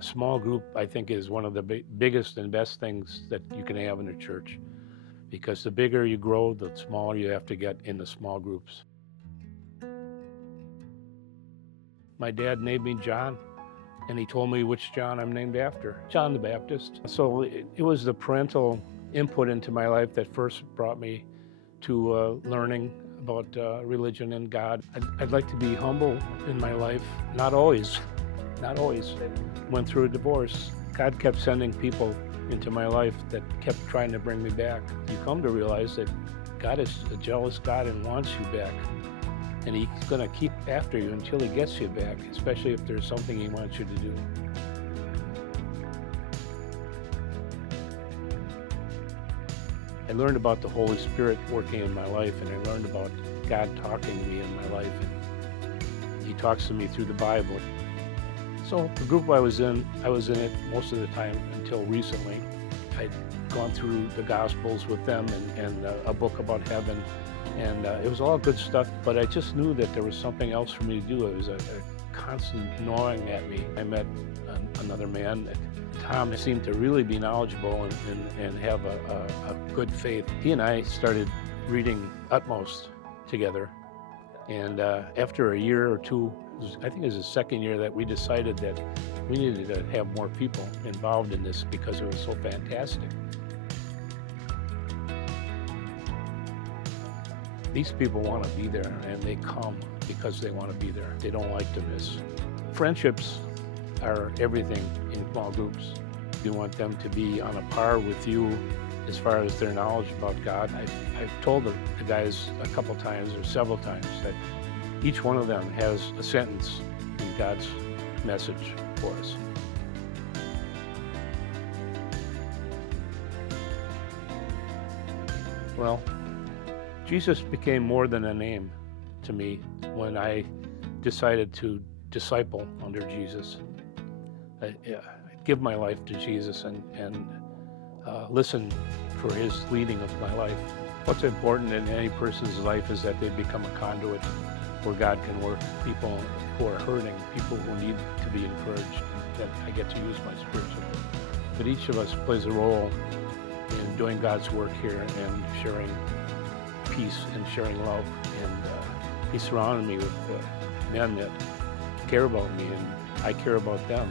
A small group, I think, is one of the biggest and best things that you can have in a church, because the bigger you grow, the smaller you have to get in the small groups. My dad named me John, and he told me which John I'm named after, John the Baptist. So it was the parental input into my life that first brought me to learning about religion and God. I'd like to be humble in my life, not always. I went through a divorce. God kept sending people into my life that kept trying to bring me back. You come to realize that God is a jealous God and wants you back. And He's going to keep after you until He gets you back, especially if there's something He wants you to do. I learned about the Holy Spirit working in my life, and I learned about God talking to me in my life. And He talks to me through the Bible. So the group I was in it most of the time until recently. I'd gone through the Gospels with them and a book about heaven, and it was all good stuff, but I just knew that there was something else for me to do. It was a constant gnawing at me. I met another man. Tom seemed to really be knowledgeable and have a good faith. He and I started reading Utmost together, and after a year or two, I think it was the second year, that we decided that we needed to have more people involved in this because it was so fantastic. These people want to be there, and they come because they want to be there. They don't like to miss. Friendships are everything in small groups. You want them to be on a par with you as far as their knowledge about God. I've told the guys a couple times or several times that each one of them has a sentence in God's message for us. Well, Jesus became more than a name to me when I decided to disciple under Jesus. I give my life to Jesus and listen for His leading of my life. What's important in any person's life is that they become a conduit where God can work. People who are hurting, people who need to be encouraged, and that I get to use my spiritual gift. But each of us plays a role in doing God's work here and sharing peace and sharing love. And He surrounded me with men that care about me, and I care about them.